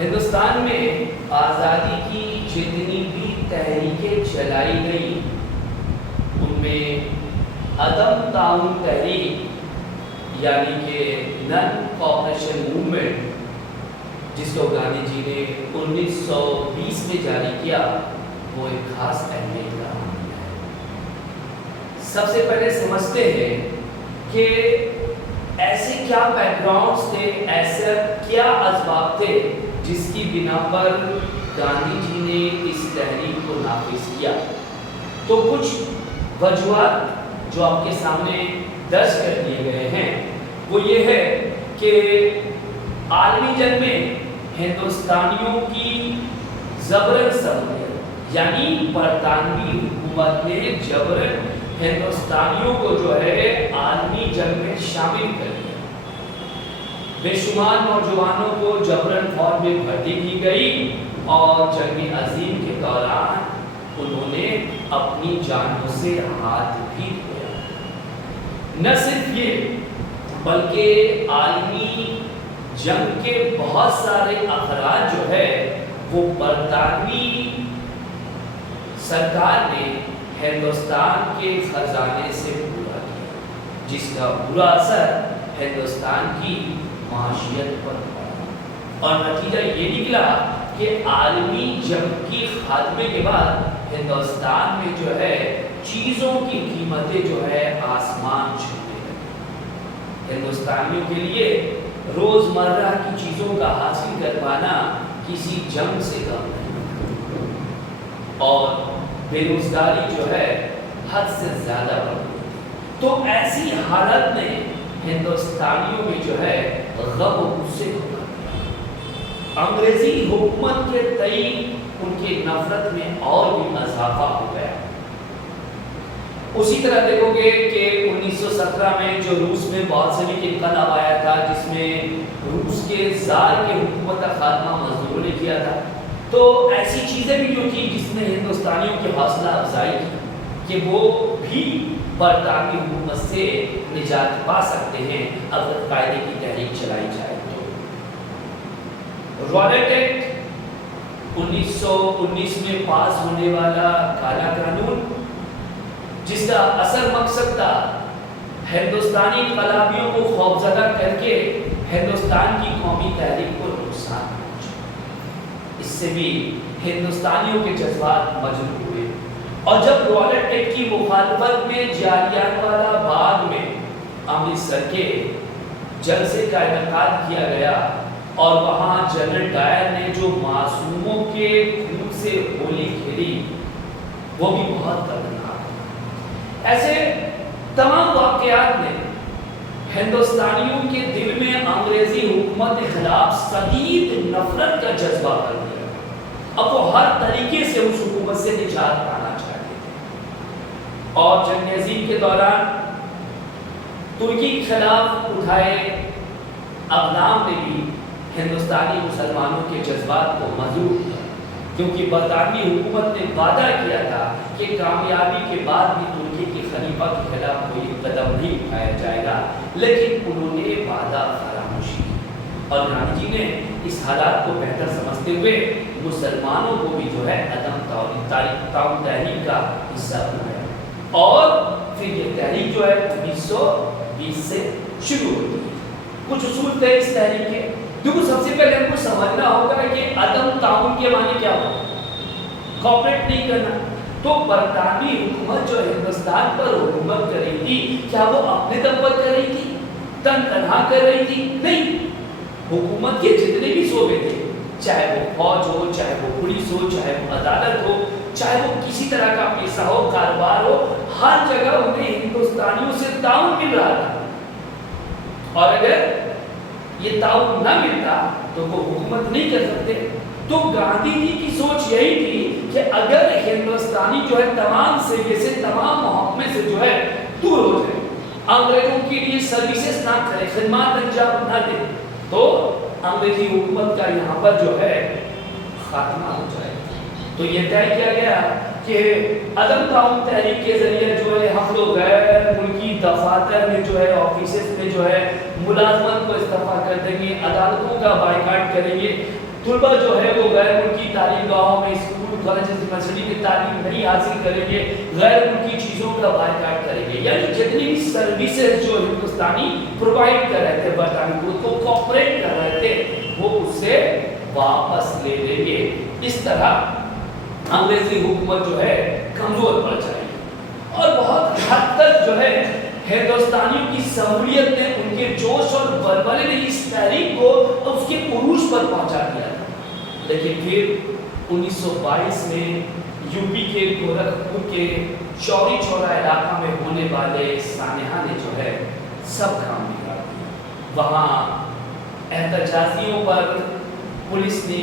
ہندوستان میں آزادی کی جتنی بھی تحریکیں چلائی گئی ان میں عدم تعاون تحریک یعنی کہ نن کوآپریشن موومنٹ جس کو گاندھی جی نے 1920 میں جاری کیا وہ ایک خاص اہمیت کا حامل ہے۔ سب سے پہلے سمجھتے ہیں کہ ایسے کیا بیک گراؤنڈز تھے، ایسے کیا اسباب تھے جس کی بنا پر گاندھی جی نے اس تحریک کو نافذ کیا۔ تو کچھ وجوہات جو آپ کے سامنے درج کر دیے گئے ہیں وہ یہ ہے کہ عالمی جنگ میں ہندوستانیوں کی زبرن سمجھ یعنی برطانوی حکومت نے جبرن ہندوستانیوں کو جو ہے عالمی جنگ میں شامل کر لیا۔ بے شمار نوجوانوں کو جبرن فوج میں بھرتی کی گئی اور جنگ عظیم کے دوران انہوں نے اپنی جانوں سے ہاتھ بھی دھویا۔ نہ صرف یہ بلکہ عالمی جنگ کے بہت سارے اخراج جو ہے وہ برطانوی سرکار نے ہندوستان کے خزانے سے پورا کیا، جس کا برا اثر ہندوستان کی معاشیت پر پڑا اور نتیجہ یہ نکلا کہ عالمی جنگ کی خاتمے کے بعد ہندوستان میں جو ہے چیزوں کی قیمتیں جو ہے آسمان چھونے لگی۔ ہندوستانیوں کے لیے روزمرہ کی چیزوں کا حاصل کر پانا کسی جنگ سے کم نہیں اور بے روزگاری جو ہے حد سے زیادہ بڑھ گئی۔ تو ایسی حالت نے ہندوستانیوں میں جو ہے غم و غصے کو بڑھا دیا۔ انگریزی حکومت کے تئیں ان کی نفرت میں اور بھی اضافہ ہو گیا۔ اسی طرح دیکھو گے کہ 1917 میں جو روس میں بولشوک انقلاب آیا تھا جس میں روس کے زار کے حکومت کا خاتمہ مزدوروں نے کیا تھا، تو ایسی چیزیں بھی جو تھی جس نے ہندوستانیوں کی حوصلہ افزائی کی کہ وہ بھی برطانوی حکومت سے نجات پا سکتے ہیں اگر قاعدے کی تحریک چلائی جائے تو۔ رالٹ ایکٹ 1919 میں پاس ہونے والا کالا قانون جس کا اصل مقصد تھا ہندوستانی انقلابیوں کو خوفزدہ کر کے ہندوستان کی قومی تحریک کو نقصان پہنچا، اس سے بھی ہندوستانیوں کے جذبات مجروح ہوئے اور جب رالٹ ایکٹ کی مخالفت میں جالیانوالہ باغ میں امرتسر کے جلسے کا انعقاد کیا گیا اور وہاں جنرل ڈائر نے جو معصوموں کے خون سے ہولی کھیلی وہ بھی بہت دردناک۔ ایسے تمام واقعات نے ہندوستانیوں کے دل میں انگریزی حکومت کے خلاف شدید نفرت کا جذبہ کر دیا۔ اب وہ ہر طریقے سے اس حکومت سے نجات پانا چاہتے تھے اور جنگ عظیم کے دوران ترکی کے خلاف اٹھائے اقدام نے بھی ہندوستانی مسلمانوں کے جذبات کو مجروح کیا، کیونکہ برطانوی حکومت نے وعدہ کیا تھا کہ کامیابی کے بعد بھی ترکی کے خلیفہ کے خلاف کوئی قدم نہیں اٹھایا جائے گا، لیکن انہوں نے وعدہ فراموش کیا اور گاندھی جی نے اس حالات کو بہتر سمجھتے ہوئے مسلمانوں کو بھی جو ہے عدم تعاون تحریک کا حصہ بنایا اور پھر یہ تحریک جو ہے 1920 سے شروع ہوئی۔ کچھ اصول تھے اس تحریک کے، کیونکہ سب سے پہلے ہم کو سمجھنا ہوگا کہ عدم تعاون کے معنی کیا ہوگا، کوآپریٹ نہیں کرنا۔ تو برطانوی حکومت جو ہندوستان پر حکومت کر رہی تھی کیا وہ اپنے دم پر کر رہی تھی، تن تنہا کر رہی تھی؟ نہیں، حکومت کے جتنے بھی شعبے تھے، چاہے وہ فوج ہو، چاہے وہ پولیس ہو، چاہے وہ عدالت ہو، چاہے وہ کسی طرح کا پیشہ ہو، کاروبار ہو، ہر جگہ انہیں ہندوستانیوں سے تعاون مل رہا تھا اور اگر یہ تعاون نہ ملتا تو وہ حکومت نہیں کر سکتے۔ تو گاندھی جی کی سوچ یہی تھی کہ اگر ہندوستانی جو ہے تمام سیوے سے، تمام محکمے سے جو ہے دور ہو جائے، انگریزوں کے لیے سروسز نہ کرے، خدمات انجام نہ دے، تو انگریزی حکومت کا یہاں پر جو ہے خاتمہ ہو جائے۔ تو یہ طے کیا گیا کہ عدم تعاون تحریک کے ذریعے جو ہے ہم لوگ غیر ملکی دفاتر میں جو ہے آفیسز میں جو ہے ملازمت کو استعفا کر دیں گے، عدالتوں کا بائیکاٹ کریں گے، طلبہ جو ہے وہ غیر ملکی تعلیم گاہوں میں اسکول کالج یونیورسٹی میں تعلیم نہیں حاصل کریں گے، غیر ملکی چیزوں کا بائیکاٹ کریں گے، یعنی جتنی بھی سروسز جو ہندوستانی پرووائڈ کر رہے تھے برطانوی کو کوپریٹ کر رہے تھے وہ اس سے واپس لے لیں گے۔ اس طرح انگریزی حکومت جو ہے کمزور پڑ جائے گی اور بہت حد تک جو ہے ہندوستانیوں کی شمولیت نے ان کے جوش اور بلبلے نے اس تحریک کو اس کے عروج پر پہنچا دیا تھا۔ لیکن پھر 1922 میں یو پی کے گورکھپور کے چوری چورا علاقہ میں ہونے والے سانحہ نے جو ہے سب کام بگاڑ دیا۔ وہاں احتجاجیوں پر پولیس نے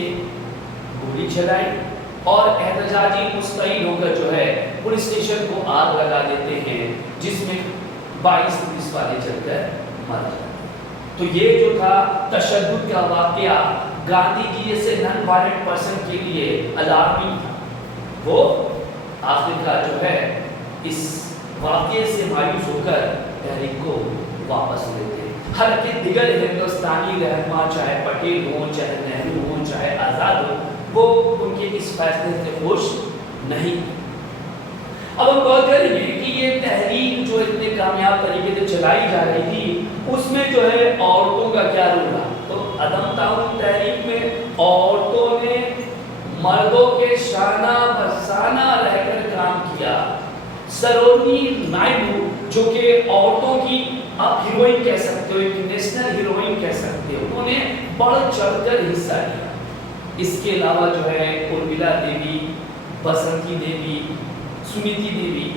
گولی چلائی اور احتجاجی مستعد ہو کر جو ہے پولیس اسٹیشن کو آگ لگا دیتے ہیں، جس میں 22 پولیس والے جل کر مر جاتے۔ تو یہ جو تھا تشدد کا واقعہ گاندھی جی جیسے نان وائلنٹ پرسن کے لیے الارمنگ تھا۔ وہ آخرکار جو ہے اس واقعے سے مایوس ہو کر تحریک کو واپس لیتے ہیں۔ حالانکہ دیگر ہندوستانی رہنما چاہے پٹیل ہوں، چاہے نہرو ہوں، چاہے آزاد ہوں، وہ ان کے اس فیصلے سے خوش نہیں۔ اب ہم غور کریں گے کہ یہ تحریک جو اتنے کامیاب طریقے سے چلائی جا رہی تھی اس میں جو ہے عورتوں کا کیا رول رہا۔ تو عدم تعاون تحریک میں عورتوں نے مردوں کے شانہ بشانہ رہ کر کام کیا۔ سروجنی نائیڈو جو کہ عورتوں کی آپ ہیروئن کہہ سکتے ہو، ایک نیشنل ہیروئن کہہ سکتے ہو، انہوں نے بڑھ چڑھ کر حصہ لیا۔ اس کے علاوہ جو ہے ارملا دیوی، بسنتی دیوی، سنیتی دیوی،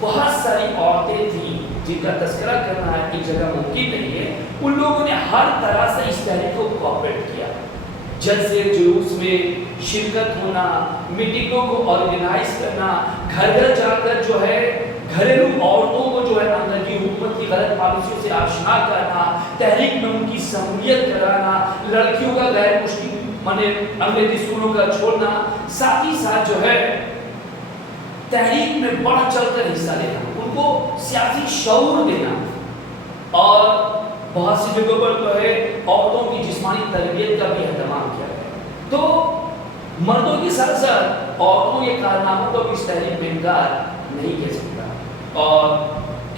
بہت ساری عورتیں تھیں جن کا تذکرہ کرنا ہے ایک جگہ ممکن نہیں ہے۔ ان لوگوں نے ہر طرح سے اس تحریک کو کوآپریٹ کیا۔ جلسے جلوس میں شرکت ہونا، میٹنگوں کو آرگنائز کرنا، گھر گھر جا کر جو ہے گھریلو عورتوں کو جو ہے امریکی حکومت کی غلط پالیسیوں سے آشنا کرنا، تحریک میں ان کی شمولیت کرانا، لڑکیوں کا غیر مسلم انگریزی اسکولوں کا چھوڑنا، ساتھ ہی ساتھ جو ہے تحریک میں بڑھ چڑھ کر حصہ لینا، ان کو سیاسی شعور دینا، اور بہت سی جگہوں پر جو ہے عورتوں کی جسمانی تربیت کا بھی اہتمام کیا گیا۔ تو مردوں کے ساتھ ساتھ عورتوں کے کارناموں کو بھی اس تحریک میں انکار نہیں کر سکتا، اور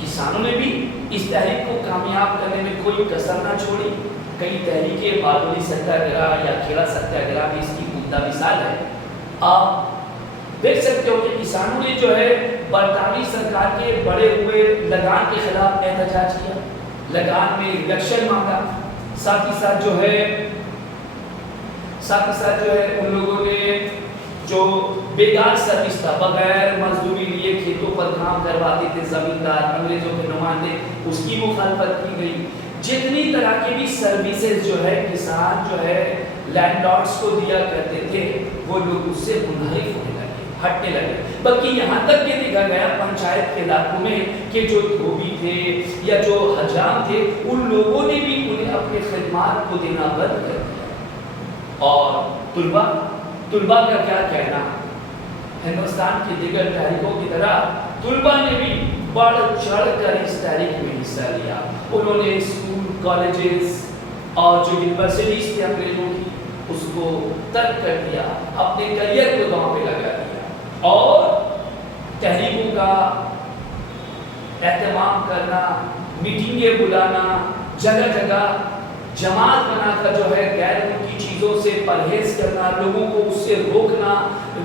کسانوں نے بھی اس تحریک کو کامیاب کرنے میں کوئی کسر نہ چھوڑی۔ کئی تحریکیں بادولی ستیہ گرہ یا کھیڑا ستیہ گرہ بھی اس کی عمدہ مثال ہے۔ آپ دیکھ سکتے ہو کہ کسانوں نے جو ہے برطانوی سرکار کے بڑے ہوئے لگان کے خلاف احتجاج کیا، لگان میں ریڈکشن مانگا، ساتھ ہی ساتھ جو ہے ان لوگوں نے جو بیکار سروس تھا، بغیر مزدوری لیے کھیتوں پر کام کرواتے تھے زمیندار، انگریزوں کے نمائندے، اس کی مخالفت کی گئی۔ جتنی طرح کی بھی سروسز جو ہے کسان جو ہے لینڈ لارڈز کو دیا کرتے تھے، وہ لوگ اس سے منحرف ہونے لگے، ہٹنے لگے، بلکہ یہاں تک کہ دیکھا گیا پنچایت کے علاقوں میں کہ جو دھوبی تھے یا جو حجام تھے، ان لوگوں نے بھی انہیں اپنے خدمات کو دینا بند کر دیا۔ اور طلبہ کا کیا کہنا؟ ہندوستان کی دیگر تحریکوں کی طرح طلبہ نے بھی بڑھ چڑھ کر اس تحریک میں حصہ لیا۔ انہوں نے اسکول، کالجز اور جو یونیورسٹیز تھے انگریزوں کی، اس کو ترک کر دیا، اپنے کیریئر کو داؤں پہ لگا دیا، اور تحریکوں کا اہتمام کرنا، میٹنگیں بلانا، جگہ جگہ جماعت بنا کر جو ہے غیر ملکی چیزوں سے پرہیز کرنا، لوگوں کو اس سے روکنا،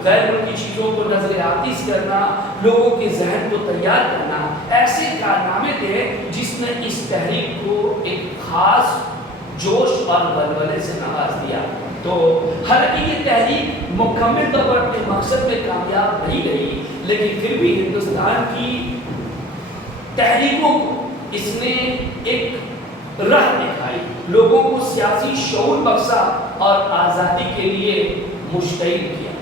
غیر ملکی چیزوں کو نظر آتش کرنا، لوگوں کے ذہن کو تیار کرنا، ایسے کارنامے تھے جس نے اس تحریک کو ایک خاص جوش اور بلبلے سے نواز دیا۔ تو حالانکہ یہ تحریک مکمل طور پر اپنے مقصد میں کامیاب نہیں رہی، لیکن پھر بھی ہندوستان کی تحریکوں کو اس نے ایک راہ دکھائی، لوگوں کو سیاسی شعور بخشا اور آزادی کے لیے مشتعل کیا۔